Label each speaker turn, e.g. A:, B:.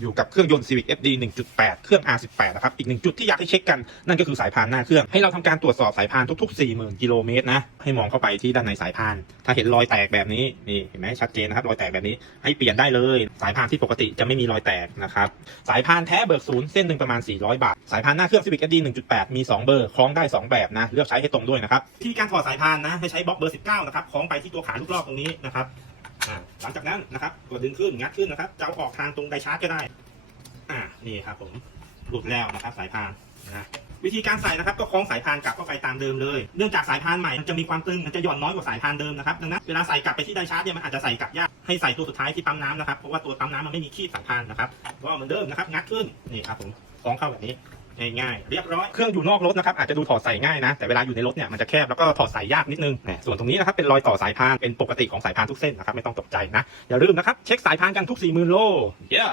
A: อยู่กับเครื่องยนต์ Civic FD 1.8 เครื่อง R18 นะครับ อีกหนึ่งจุดที่อยากให้เช็คกัน นั่นก็คือสายพานหน้าเครื่อง ให้เราทำการตรวจสอบสายพานทุก ๆ 40,000 กิโลเมตรนะ ให้มองเข้าไปที่ด้านในสายพาน ถ้าเห็นรอยแตกแบบนี้ นี่เห็นไหมชัดเจนนะครับ รอยแตกแบบนี้ ให้เปลี่ยนได้เลย สายพานที่ปกติจะไม่มีรอยแตกนะครับ สายพานแท้เบิกศูนย์เส้นหนึ่งประมาณ 400 บาท สายพานหน้าเครื่อง Civic FD 1.8 มี 2 เบอร์ คล้องได้ 2 แบบนะ เลือกใช้ให้ตรงด้วยนะครับ ที่การถอดสายพานนะ ให้ใช้บล็อกเบอร์ 19 นะครับ คล้องไปที่ตัวขาลูกรอบตรงนี้นะครับ อ่าหลังจากนั้นนะครับกดดึงขึ้นงัดขึ้นนะครับจะเอาออกทางตรงไดชาร์จก็ได้ อ่านี่ครับผมหลุดแล้วนะครับสายพานนะ วิธีการใส่นะครับก็คล้องสายพานกลับเข้าไปตามเดิมเลย เนื่องจากสายพานใหม่มันจะมีความตึงมันจะหย่อนน้อยกว่าสายพานเดิมนะครับดังนั้นเวลาใส่กลับไปที่ไดชาร์จเนี่ยมันอาจจะใส่กลับยากให้ใส่ตัวสุดท้ายที่ปั๊มน้ำนะครับเพราะว่าตัวปั๊มน้ำมันไม่มีคีบสายพานนะครับก็เหมือนเดิมนะครับงัดขึ้นนี่ครับผมคล้องเข้าแบบนี้ง่ายๆเรียบร้อย เครื่องอยู่นอกรถนะครับอาจจะดูถอดใส่ง่ายนะ แต่เวลาอยู่ในรถเนี่ยมันจะแคบแล้วก็ถอดใส่ยากนิดนึงนส่วนตรงนี้นะครับเป็นรอยต่อสายพานเป็นปกติของสายพานทุกเส้นนะครับไม่ต้องตกใจนะอย่าลืมนะครับเช็คสายพานกันทุก4 0 0 0 0โล yeah